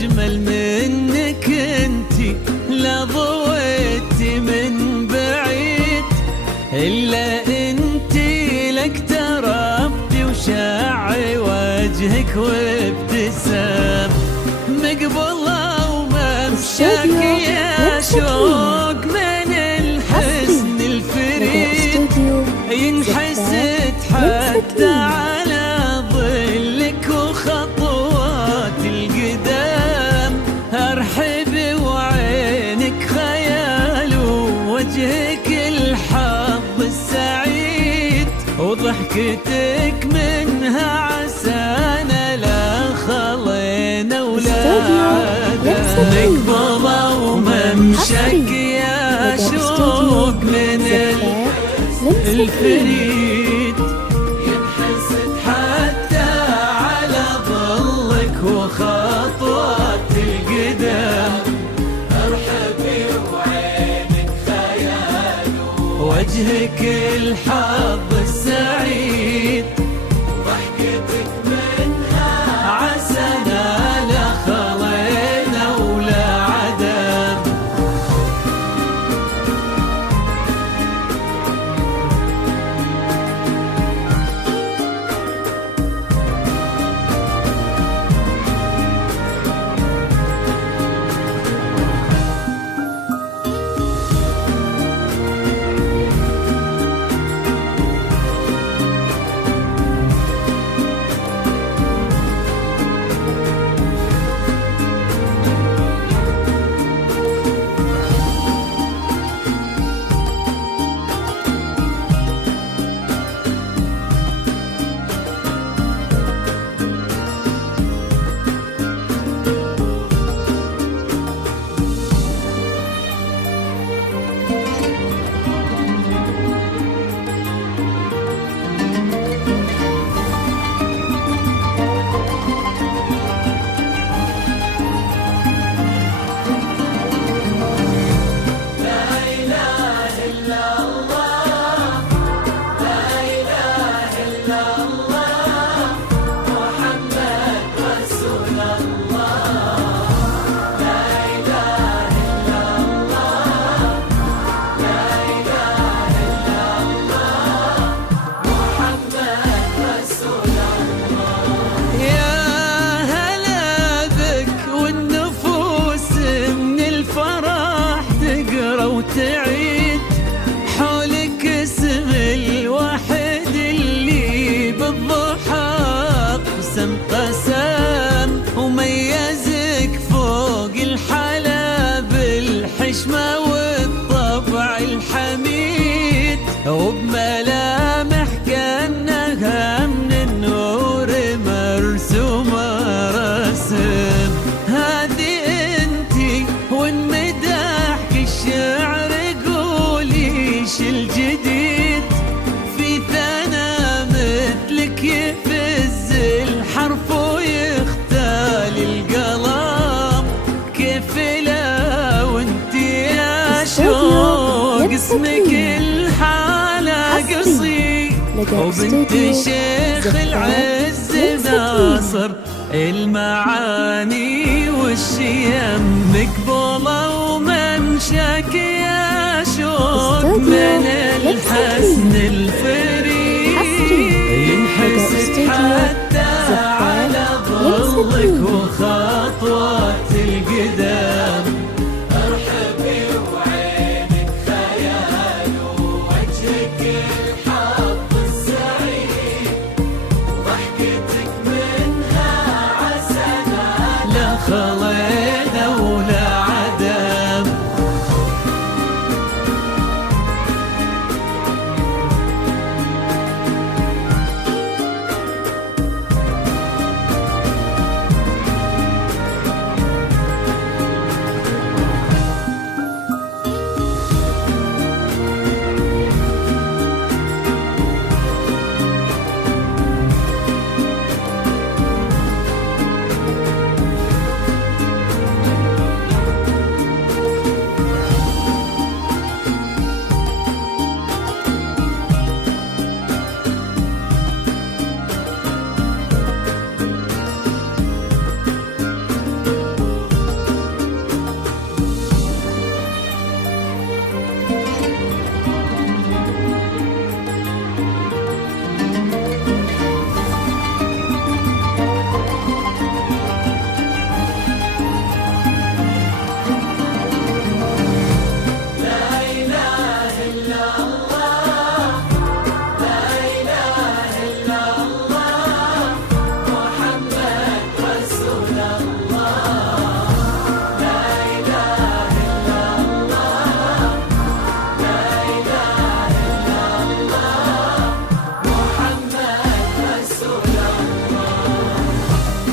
أجمل منك انتي، لا ضويتي من بعيد إلا انتي، لك تربتي وشاعي وجهك وابتسام، مقبلة وممشاك يا شوق من الحسن الفريد، ينحسد حتى على ظلك وخطوات القدام، أرحب وعينك خيال ووجهك الحظ السعيد، وضحكتك منها عسانا لا خلينا ولا عدا، مقبلة وممشاك يا شوق من الفريد، ينحسد حتى على ظلك وخطوات القدام، ارحبي وعينك خيال وجهك الحظ السعيد، ضحكتك منها عسانا لا خلينا ولا عدم. وتعيد حولك اسم الواحد اللي بالضحى قسم قسم، وميزك فوق الحلا بالحشمة والطبع الحميد، وبملامح كأنها من النور مرسومة رسم، هذه انتي والمداح الشعر قوليش الجديد، في ثنا مثلك يفز الحرف ويختال القلم، كيف لا وانتي يا شوق اسمك الحالة قصير، وبنت شيخ العز ناصر المعاني والشيم، مقبولة وممشاك يا شوق من الحسن الفريد، ينحسد حتى على ظلك وخطوات القدام، ارحبي وعينك خيال ووجهك الحظ السعيد، ضحكتك منها عسانا لا خلينا ولا عدم.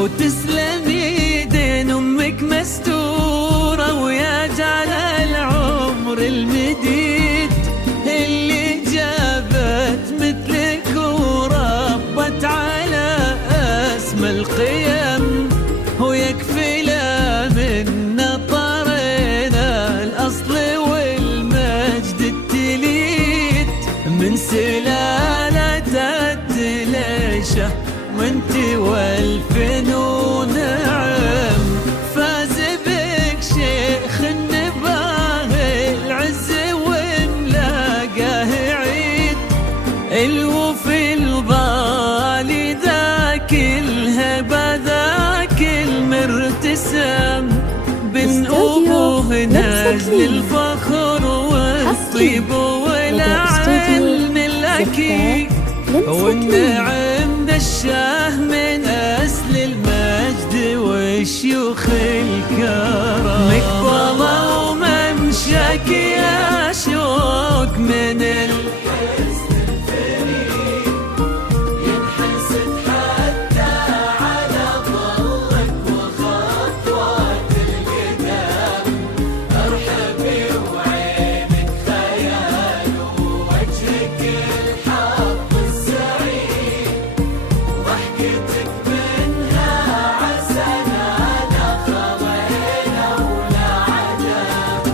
وتسلم يدين أمك مستورة، ويا جعل العمر المديد اللي جابت مثلك وربت على أسمى القيم، ويكفي لا من نطرنا الأصل والمجد التليد من سلالة التليشة، وانت والفنون نعم فاز بك شيخ النباه العز وملاقاه عيد الوفي البالي ذاك الهبة ذاك المرتسم بن أبوه نجل الفخر والطيب والعلم الأكيد، والنعم دشاه من أسل المجد والشيوخ الكرام، مقبلة وممشاك يا شوق من الحسن الفريد ينحسد حتى على ظلك وخطوات القدام، ارحبي وعينك خيال ووجهك الحق السعيد، ضحكتك منها عسنا لا خضينا ولا عدم.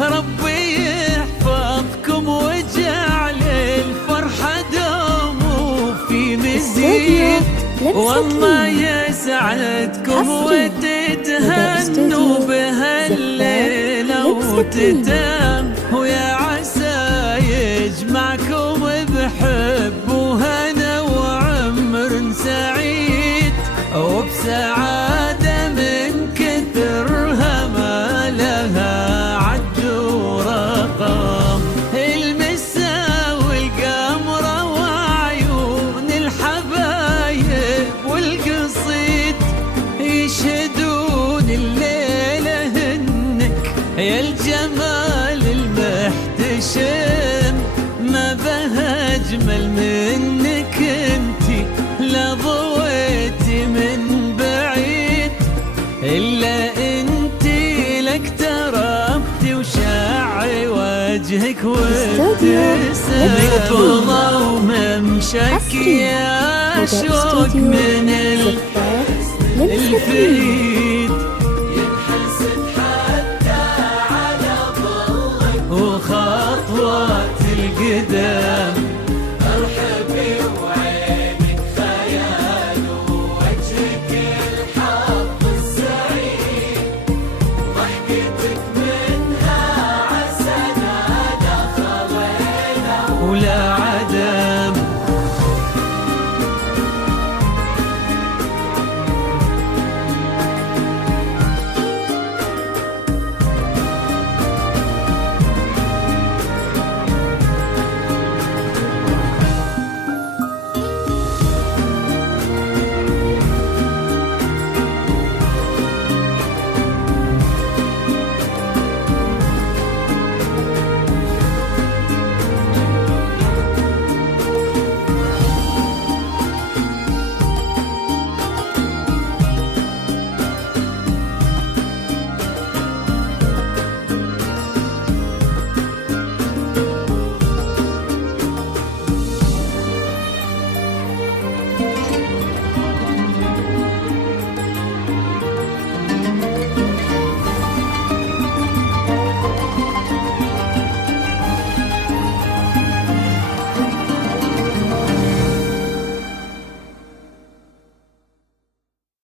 ربي يحفظكم وجعل الفرحة دوم في مزيد، والله يسعدكم وتتهنوا بهالليلة وتتم، ويا عسى يجمعكم بحب وهنا وعمر سعيد، وبسعادة من كثرها ما لها عد ورقم، المسا والقمرة وعيون الحبايب والقصيد يشهدون الليلة هنك يا الجمال المحتشم، ما بها أجمل منك انتي لا ضويتي من بعيد، إلا انتي لك تربتي وشعي وجهك وابتسام، مقبلة وممشك يا شوق من الفريد ينحسد حتى على ظلك وخطوات القدام.